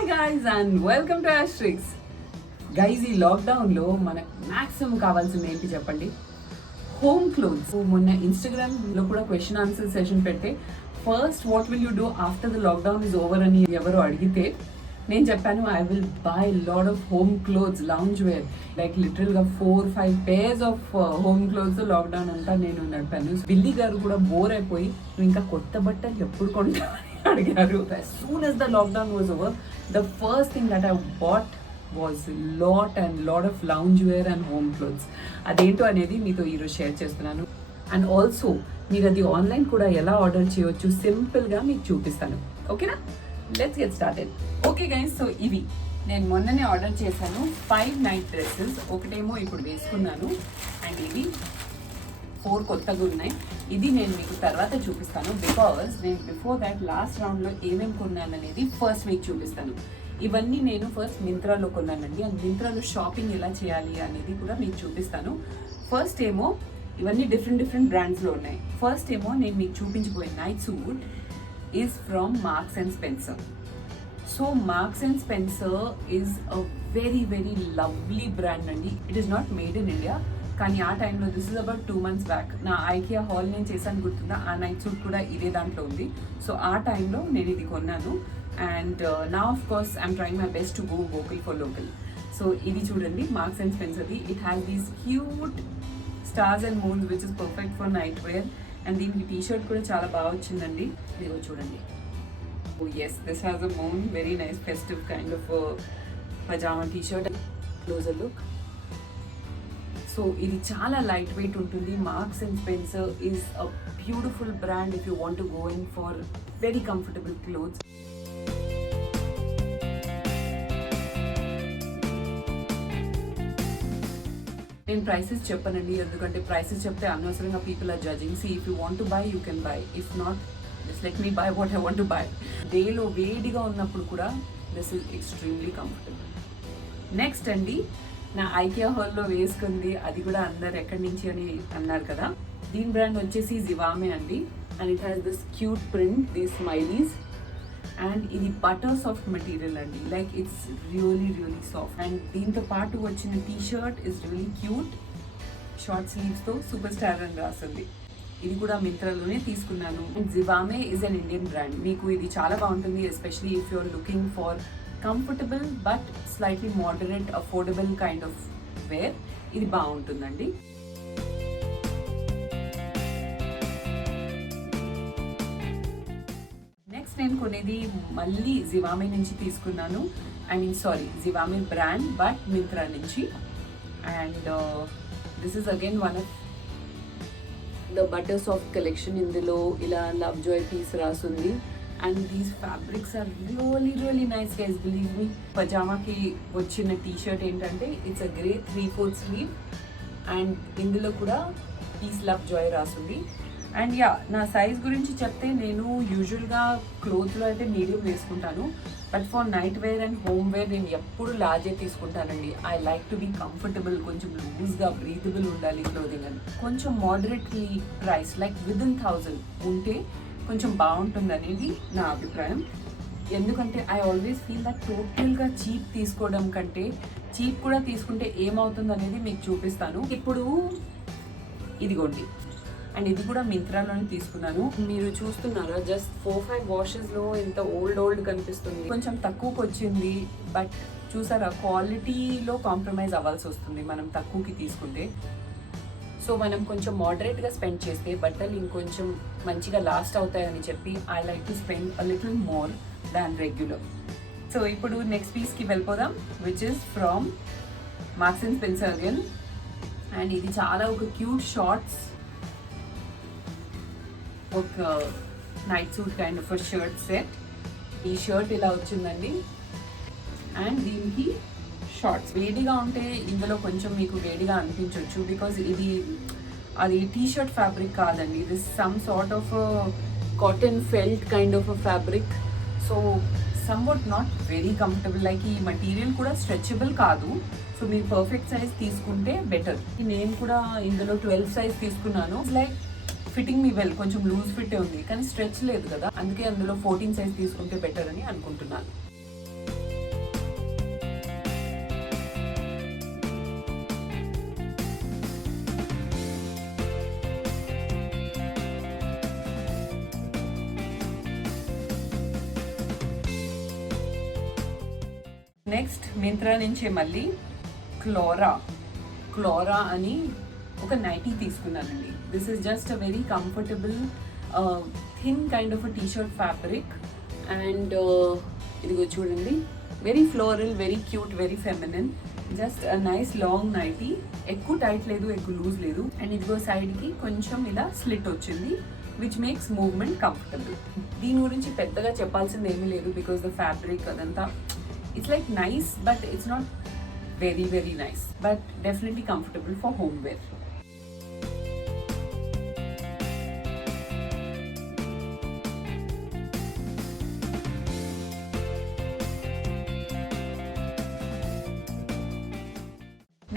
Hi guys and welcome to Astrix. Guys, ఈ లాక్డౌన్లో మనకు మ్యాక్సిమం కావాల్సింది ఏంటి చెప్పండి? Home clothes. మొన్న ఇన్స్టాగ్రామ్లో కూడా క్వశ్చన్ ఆన్సర్ సెషన్ పెడితే first what will you do after the lockdown is over అని ఎవరు అడిగితే నేను చెప్పాను I will buy load of home clothes, lounge wear, like లిటరల్గా 4-5 pairs of home clothes lockdown అంతా నేను నడిపాను. బిల్లీ గారు కూడా బోర్ అయిపోయి నువ్వు ఇంకా కొత్త బట్టలు ఎప్పుడు కొంటావని అడిగారు. As soon as the lockdown was over, the first thing that I bought was lot of loungewear and home clothes. అదేంటో అనేది మీతో ఈరోజు షేర్ చేస్తున్నాను. అండ్ ఆల్సో మీరు అది ఆన్లైన్ కూడా ఎలా ఆర్డర్ చేయొచ్చు సింపుల్గా మీకు చూపిస్తాను. ఓకేనా? Let's get started. Okay guys, so ఇవి నేను మొన్ననే ఆర్డర్ చేశాను 5 నైట్ డ్రెస్సెస్. ఒకటేమో ఇప్పుడు వేసుకున్నాను అండ్ ఇవి 4 కొత్తగా ఉన్నాయి. ఇది నేను మీకు తర్వాత చూపిస్తాను బికాజ్ నేను బిఫోర్ దాట్ లాస్ట్ రౌండ్లో ఏమేమి కొన్నాను అనేది ఫస్ట్ మీకు చూపిస్తాను. ఇవన్నీ నేను ఫస్ట్ మింత్రాలో కొన్నానండి. అండ్ మింత్రాలో షాపింగ్ ఎలా చేయాలి అనేది కూడా మీకు చూపిస్తాను. ఫస్ట్ ఏమో ఇవన్నీ డిఫరెంట్ బ్రాండ్స్లో ఉన్నాయి. ఫస్ట్ ఏమో నేను మీకు చూపించబోయే night suit is from Marks and Spencer. So Marks and Spencer is a very lovely brand అండి. It is not made in India, కానీ ఆ టైంలో this is about 2 months back నా ఐకియా హాల్ నేను చేశాను గుర్తుందా, ఆ నైట్ సూట్ కూడా ఇదే దాంట్లో ఉంది. సో ఆ టైంలో నేను ఇది కొన్నాను. అండ్ నా of course I'm trying my best to go vocal for local. So ఇది చూడండి మార్క్స్ అండ్ స్పెన్సర్ది. It has these cute stars and moons which is perfect for night wear. And దీనికి టీ షర్ట్ కూడా చాలా బాగా వచ్చిందండి. ఇదిగో చూడండి. Oh yes, this has a moon, very nice festive kind of pyjama T shirt. Closer look. So ఇది చాలా light weight ఉంటుంది. Marks and Spencer is a beautiful brand if you want to go in for very comfortable clothes. నేను prices చెప్పనండి, ఎందుకంటే prices చెప్తే అనవసరంగా people are judging. See if you want to buy you can buy, if not just let me buy what I want to buy. డేలో వేడిగా ఉన్నప్పుడు కూడా this is extremely comfortable. Next అండి, నా ఐకియా హాల్లో వేసుకుంది, అది కూడా అందరు ఎక్కడి నుంచి అని అన్నారు కదా. దీని బ్రాండ్ వచ్చేసి జివామే అండి. And it has this cute print, these smileys. And ఇది బటర్ సాఫ్ట్ మెటీరియల్ అండి, like it's really soft. And దీంతో పాటు వచ్చిన T shirt is really cute, short స్లీవ్స్తో సూపర్ స్టార్ అని రాస్తుంది. ఇది కూడా మింత్రాలోనే తీసుకున్నాను. And Zivame is an Indian brand. మీకు ఇది చాలా బాగుంటుంది, especially if you're looking for comfortable but slightly moderate affordable kind of wear. ఇది బాగుంటుందండి. నెక్స్ట్ నేను కొనేది మళ్ళీ జివామే నుంచి తీసుకున్నాను. జివామే బ్రాండ్ బట్ మింత్రా నుంచి. And this is again one of the butter soft collection. ఇందులో ఇలా లవ్ జాయ్ పీస్ రాస్తుంది. And these fabrics are really nice guys, believe me. పజామాకి వచ్చిన టీ షర్ట్ ఏంటంటే it's a grey 3/4 sleeve and ఇందులో కూడా peace love joy రాస్తుంది. And yeah, నా సైజ్ గురించి చెప్తే నేను యూజువల్గా క్లోత్లో అయితే మీడియం వేసుకుంటాను, but for night wear and home wear నేను ఎప్పుడు లార్జే తీసుకుంటానండి. I like to be comfortable, కొంచెం లూజ్గా బ్రీతబుల్ ఉండాలి క్లోదింగ్ అని. కొంచెం మోడరేట్లీ ప్రైస్ లైక్ విదిన్ 1000 ఉంటే కొంచెం బాగుంటుంది అనేది నా అభిప్రాయం. ఎందుకంటే ఐ ఆల్వేస్ ఫీల్ దట్ టోటల్గా చీప్ తీసుకోవడం కంటే చీప్ కూడా తీసుకుంటే ఏమవుతుంది అనేది మీకు చూపిస్తాను. ఇప్పుడు ఇదిగోండి, అండ్ ఇది కూడా మింత్రాలోనే తీసుకున్నాను. మీరు చూస్తున్నారా, జస్ట్ 4-5 వాషెస్లో ఎంత ఓల్డ్ కనిపిస్తుంది. కొంచెం తక్కువకి వచ్చింది, బట్ చూసారా క్వాలిటీలో కాంప్రమైజ్ అవ్వాల్సి వస్తుంది మనం తక్కువకి తీసుకుంటే. సో మనం కొంచెం మోడరేట్గా స్పెండ్ చేస్తే బట్టలు ఇంకొంచెం మంచిగా లాస్ట్ అవుతాయని చెప్పి I like to spend a little more than regular. So ఇప్పుడు నెక్స్ట్ పీస్కి వెళ్ళిపోదాం, which is from Marks and Spencer again. And ఇది చాలా ఒక క్యూట్ షార్ట్స్, ఒక night suit kind of shirt set. ఈ షర్ట్ ఇలా వచ్చిందండి. అండ్ దీనికి షార్ట్స్ వేడిగా ఉంటే ఇందులో కొంచెం మీకు వేడిగా అనిపించవచ్చు, బికాజ్ అది టీ షర్ట్ ఫ్యాబ్రిక్ కాదండి. ఇది some sort of cotton felt kind of fabric. So somewhat not very comfortable. Like ఈ మటీరియల్ కూడా స్ట్రెచబుల్ కాదు. సో మీరు పర్ఫెక్ట్ సైజ్ తీసుకుంటే బెటర్. నేను కూడా ఇందులో 12 సైజ్ తీసుకున్నాను. లైక్ ఫిట్టింగ్ మీ వెల్, కొంచెం లూజ్ ఫిట్ ఉంది కానీ స్ట్రెచ్ లేదు కదా, అందుకే అందులో 14 సైజ్ తీసుకుంటే బెటర్ అని అనుకుంటున్నాను. నెక్స్ట్ మింత్రా నుంచే మళ్ళీ క్లోరా అని ఒక నైటీ తీసుకున్నానండి. This is just a very comfortable thin kind of a T-shirt fabric and ఇదిగో చూడండి, very floral, very cute, very feminine, just a nice long nighty. ఎక్కువ టైట్ లేదు, ఎక్కువ లూజ్ లేదు. అండ్ ఇదిగో సైడ్కి కొంచెం ఇలా స్లిట్ వచ్చింది విచ్ మేక్స్ మూవ్మెంట్ కంఫర్టబుల్. దీని గురించి పెద్దగా చెప్పాల్సింది ఏమీ లేదు బికాస్ ద ఫ్యాబ్రిక్ అదంతా it's like nice but it's not very very nice, but definitely comfortable for home wear.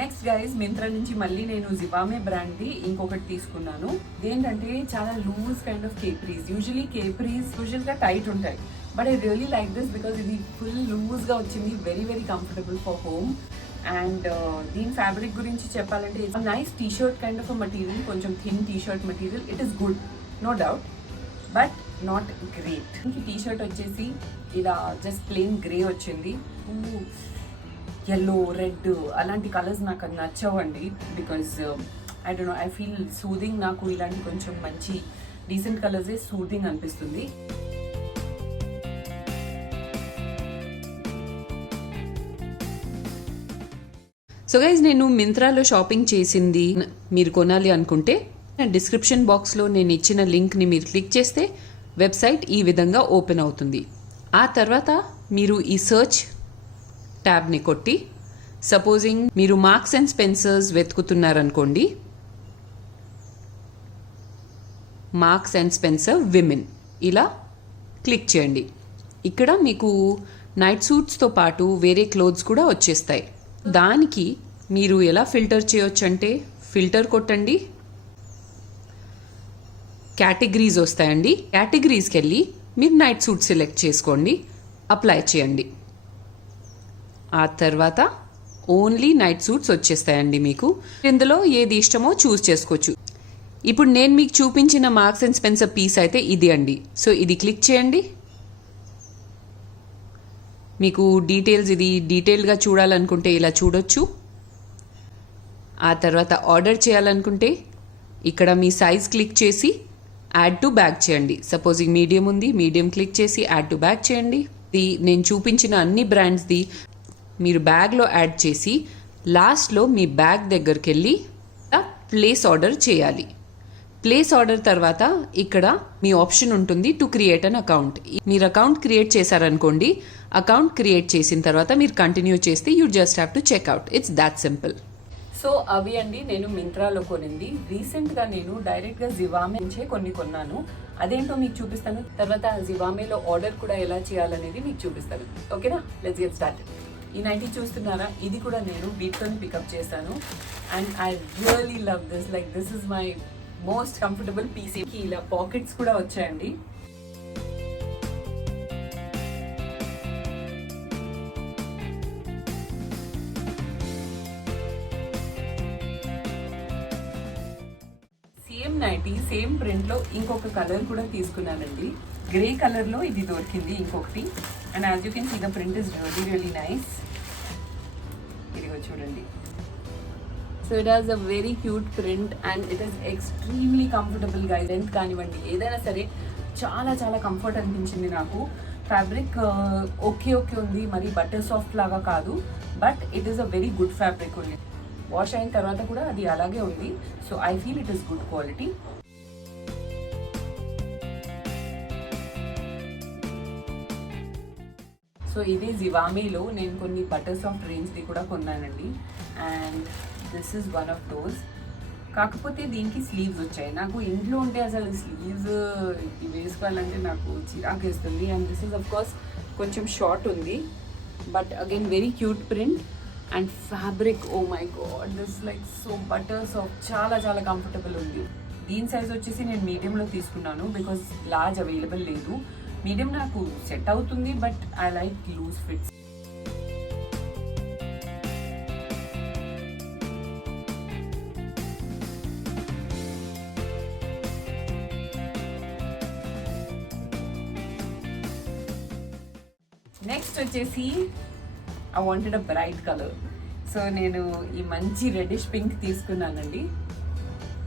Next guys, Myntra నుంచి మళ్ళీ నేను జివామే బ్రాండ్ది ఇంకొకటి తీసుకున్నాను. ఏంటంటే చాలా లూజ్ కైండ్ ఆఫ్ కేప్రీస్. యూజువల్గా టైట్ ఉంటాయి, but I really like this because ఇది ఫుల్ లూజ్గా వచ్చింది. Very very comfortable for home. And దీని ఫ్యాబ్రిక్ గురించి చెప్పాలంటే nice T shirt kind of a material, కొంచెం thin T shirt material. It is good, no doubt, but not great. T shirt వచ్చేసి ఇలా just plain grey వచ్చింది. ఎల్లో, రెడ్ అలాంటి కలర్స్ నాకు అది నచ్చవండి because I don't know, I feel soothing. నాకు ఇలాంటి కొంచెం మంచి డీసెంట్ కలర్సే సూదింగ్ అనిపిస్తుంది. సో గైజ్, నేను మింత్రాలో షాపింగ్ చేసింది మీరు కొనాలి అనుకుంటే డిస్క్రిప్షన్ బాక్స్లో నేను ఇచ్చిన లింక్ని మీరు క్లిక్ చేస్తే వెబ్సైట్ ఈ విధంగా ఓపెన్ అవుతుంది. ఆ తర్వాత మీరు ఈ సర్చ్ ట్యాబ్ని కొట్టి, సపోజింగ్ మీరు మార్క్స్ అండ్ స్పెన్సర్స్ వెతుకుతున్నారనుకోండి, మార్క్స్ అండ్ స్పెన్సర్ విమెన్ ఇలా క్లిక్ చేయండి. ఇక్కడ మీకు నైట్ సూట్స్తో పాటు వేరే క్లోత్స్ కూడా వచ్చేస్తాయి. దానికి మీరు ఎలా ఫిల్టర్ చేయొచ్చు అంటే, ఫిల్టర్ కొట్టండి, కేటగిరీస్ వస్తాయండి. కేటగిరీస్కి వెళ్ళి మీరు నైట్ సూట్ సెలెక్ట్ చేసుకోండి, అప్లై చేయండి. ఆ తర్వాత ఓన్లీ నైట్ సూట్స్ వచ్చేస్తాయండి మీకు. ఇందులో ఏది ఇష్టమో చూస్ చేసుకోవచ్చు. ఇప్పుడు నేను మీకు చూపించిన మార్క్స్ అండ్ స్పెన్సర్ పీస్ అయితే ఇది అండి. సో ఇది క్లిక్ చేయండి. మీకు ఇది డీటెయిల్గా చూడాలనుకుంటే ఇలా చూడొచ్చు. ఆ తర్వాత ఆర్డర్ చేయాలనుకుంటే ఇక్కడ మీ సైజ్ క్లిక్ చేసి యాడ్ టు బ్యాగ్ చేయండి. సపోజ్ ఈ మీడియం ఉంది, మీడియం క్లిక్ చేసి యాడ్ టు బ్యాగ్ చేయండి. నేను చూపించిన అన్ని బ్రాండ్స్ది మీరు బ్యాగ్లో యాడ్ చేసి లాస్ట్లో మీ బ్యాగ్ దగ్గరికి వెళ్ళి ప్లేస్ ఆర్డర్ చేయాలి. ప్లేస్ ఆర్డర్ తర్వాత ఇక్కడ మీ ఆప్షన్ ఉంటుంది టు క్రియేట్ అన్ అకౌంట్. మీరు అకౌంట్ క్రియేట్ చేశారనుకోండి, అకౌంట్ క్రియేట్ చేసిన తర్వాత మీరు కంటిన్యూ చేస్తే you just have to check out. It's that simple. So అవి అండి నేను మింత్రాలో కొనింది. రీసెంట్గా నేను డైరెక్ట్గా జివామే నుంచే కొన్నాను. అదేంటో మీకు చూపిస్తాను. తర్వాత జివామేలో ఆర్డర్ కూడా ఎలా చేయాలనేది మీకు చూపిస్తాను. ఓకేనా, లెట్స్ గెట్ స్టార్టెడ్. ఈ నైటీ చూస్తున్నారా, ఇది కూడా నేను వీటితో పికప్ చేశాను. And I really love this. Like this is my most comfortable piece. ఇలా పాకెట్స్ కూడా వచ్చాయండి. సేమ్ నైటీ సేమ్ ప్రింట్లో ఇంకొక కలర్ కూడా తీసుకున్నానండి. గ్రే కలర్లో ఇది దొరికింది ఇంకొకటి. And as you can see the print is really really nice. ఇదిగో చూడండి. So it has a very cute print and it is extremely comfortable గా. లెంత్ కానివ్వండి ఏదైనా సరే చాలా చాలా కంఫర్ట్ అనిపించింది నాకు. ఫ్యాబ్రిక్ ఓకే ఉంది, మరి బటర్ సాఫ్ట్ లాగా కాదు, but it is a very good fabric. ఉంది వాష్ అయిన తర్వాత కూడా అది అలాగే ఉంది. So I feel it is good quality. So ఇదే జివామేలో నేను కొన్ని బటర్ సాఫ్ట్ రేంజ్ది కూడా కొన్నానండి. And this is one of those. కాకపోతే దీనికి స్లీవ్స్ వచ్చాయి. నాకు ఇంట్లో ఉంటే అసలు స్లీవ్స్ వేసుకోవాలంటే నాకు చిరాకు వేస్తుంది. And this is of course కొంచెం షార్ట్ ఉంది, but again very cute print and fabric. Oh my God, this like so butter soft, చాలా చాలా కంఫర్టబుల్ ఉంది. దీని సైజ్ వచ్చేసి నేను మీడియంలో తీసుకున్నాను బికాజ్ లార్జ్ అవైలబుల్ లేదు. మీడియం నాకు సెట్ అవుతుంది, but I like loose fits. Next వచ్చేసి I wanted a bright colour. So నేను ఈ మంచి రెడ్డిష్ పింక్ తీసుకున్నానండి.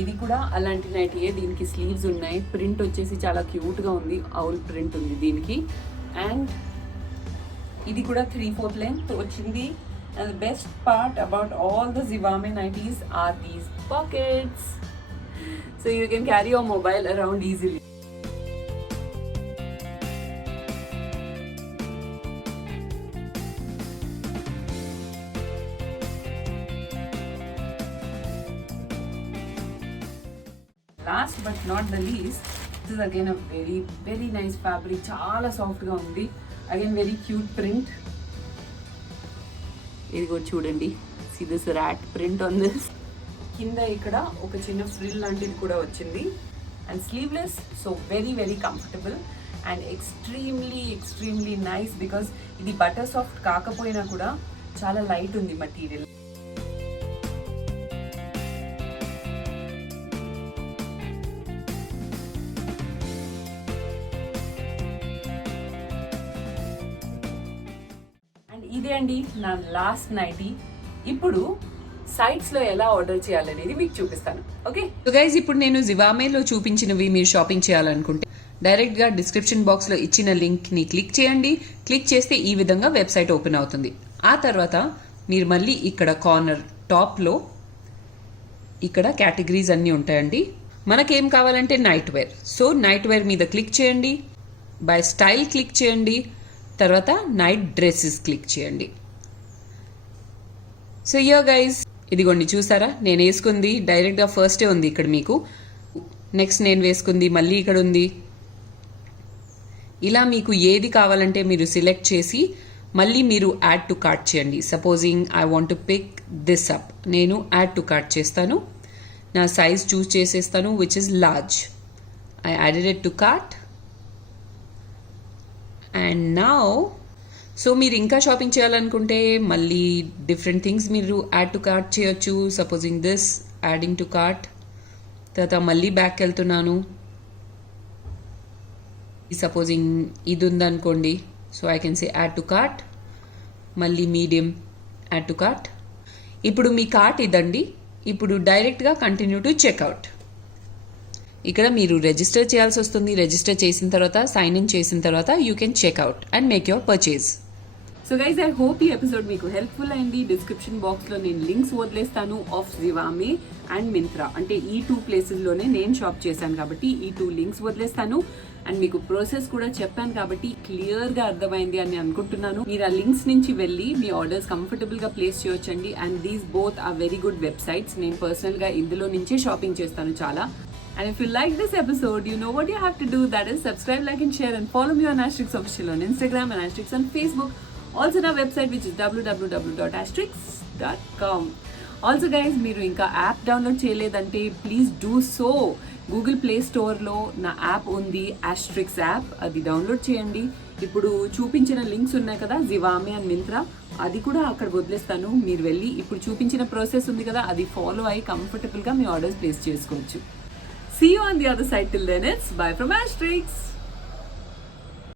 ఇది కూడా అలాంటి నైటీయే, దీనికి స్లీవ్స్ ఉన్నాయి. ప్రింట్ వచ్చేసి చాలా క్యూట్గా ఉంది, ఔల్ ప్రింట్ ఉంది దీనికి. అండ్ ఇది కూడా 3/4 లెంత్ వచ్చింది. And the best part about all the Zivame nighties are these pockets. So you can carry your mobile around easily. Last but not the least, this is again a very nice fabric. చాలా సాఫ్ట్గా ఉంది. Again very cute print. ఇది కూడా చూడండి, see this rat print on this. కింద ఇక్కడ ఒక చిన్న ఫ్రిల్ లాంటిది కూడా వచ్చింది. And sleeveless, so very comfortable and extremely nice. Because ఇది బటర్ సాఫ్ట్ కాకపోయినా కూడా చాలా లైట్ ఉంది మటీరియల్. ఇదే అండి నా లాస్ట్ నైటీ. ఇప్పుడు సైట్స్లో ఎలా ఆర్డర్ చేయాలనేది మీకు చూపిస్తాను. ఓకే, సో గైస్, ఇప్పుడు నేను Zivameలో చూపించినవి మీరు షాపింగ్ చేయాలనుకుంటే డైరెక్ట్గా డిస్క్రిప్షన్ బాక్స్లో ఇచ్చిన లింక్ని క్లిక్ చేయండి. క్లిక్ చేస్తే ఈ విధంగా వెబ్సైట్ ఓపెన్ అవుతుంది. ఆ తర్వాత మీరు మళ్ళీ ఇక్కడ కార్నర్ టాప్లో ఇక్కడ కేటగిరీస్ అన్నీ ఉంటాయండి. మనకేం కావాలంటే night wear. So night wear మీద క్లిక్ చేయండి, బై స్టైల్ క్లిక్ చేయండి, తర్వాత నైట్ డ్రెస్సెస్ క్లిక్ చేయండి. సో యో గైస్, ఇదిగోండి చూసారా, నేను వేసుకుంది డైరెక్ట్గా ఫస్టే ఉంది ఇక్కడ మీకు. నెక్స్ట్ నేను వేసుకుంది మళ్ళీ ఇక్కడ ఉంది. ఇలా మీకు ఏది కావాలంటే మీరు సిలెక్ట్ చేసి మళ్ళీ మీరు యాడ్ టు కార్ట్ చేయండి. Supposing I want to pick this up, నేను యాడ్ టు కార్ట్ చేస్తాను. నా సైజ్ చూస్ చేసేస్తాను, which is large. I added it to cart. And now, so మీరు ఇంకా షాపింగ్ చేయాలనుకుంటే మళ్ళీ డిఫరెంట్ థింగ్స్ మీరు యాడ్ టు కార్ట్ చేయొచ్చు. Supposing this, adding to cart. తర్వాత మళ్ళీ బ్యాక్ వెళ్తున్నాను. సపోజింగ్ ఇది ఉందనుకోండి, so I can say add to cart, మళ్ళీ మీడియం, యాడ్ టు కార్ట్. ఇప్పుడు మీ కార్ట్ ఇదండి. ఇప్పుడు డైరెక్ట్గా కంటిన్యూ టు చెక్అవుట్. ఇక్కడ మీరు రిజిస్టర్ చేయాల్సి వస్తుంది. రిజిస్టర్ చేసిన తర్వాత, సైన్ ఇన్ చేసిన తర్వాత you can checkout and make your purchase. So guys, I hope ఈ ఎపిసోడ్ మీకు హెల్ప్ఫుల్ అయింది. డిస్క్రిప్షన్ బాక్స్లో నేను లింక్స్ వదిలేస్తాను ఆఫ్ Zivame అండ్ మింత్రా. అంటే ఈ 2 ప్లేసెస్లోనే నేను షాప్ చేశాను కాబట్టి ఈ 2 లింక్స్ వదిలేస్తాను. అండ్ మీకు ప్రాసెస్ కూడా చెప్పాను కాబట్టి క్లియర్గా అర్థమైంది అని అనుకుంటున్నాను. మీరు ఆ లింక్స్ నుంచి వెళ్ళి మీ ఆర్డర్స్ కంఫర్టబుల్గా ప్లేస్ చేయొచ్చండి. And these both are very good websites. నేను పర్సనల్గా ఇందులో నుంచే షాపింగ్ చేస్తాను చాలా. And if you like this episode, you know what you have to do. That is subscribe, like and share, and follow me on Asterix Official on Instagram and Asterix on Facebook. Also our website, which is www.asterix.com. Also guys, మీరు ఇంకా app download చేయలేదంటే please do so. Google play స్టోర్లో నా app ఉంది, asterisks app. అది download చేయండి. ఇప్పుడు చూపించిన లింక్స్ ఉన్నాయి కదా, Zivame అండ్ మింత్రా, అది కూడా అక్కడ వదిలేస్తాను. మీరు వెళ్ళి ఇప్పుడు చూపించిన ప్రాసెస్ ఉంది కదా, అది ఫాలో అయ్యి కంఫర్టబుల్గా మీ ఆర్డర్స్ ప్లేస్ చేసుకోవచ్చు. See you on the other side. Till then, it's bye from Asterix.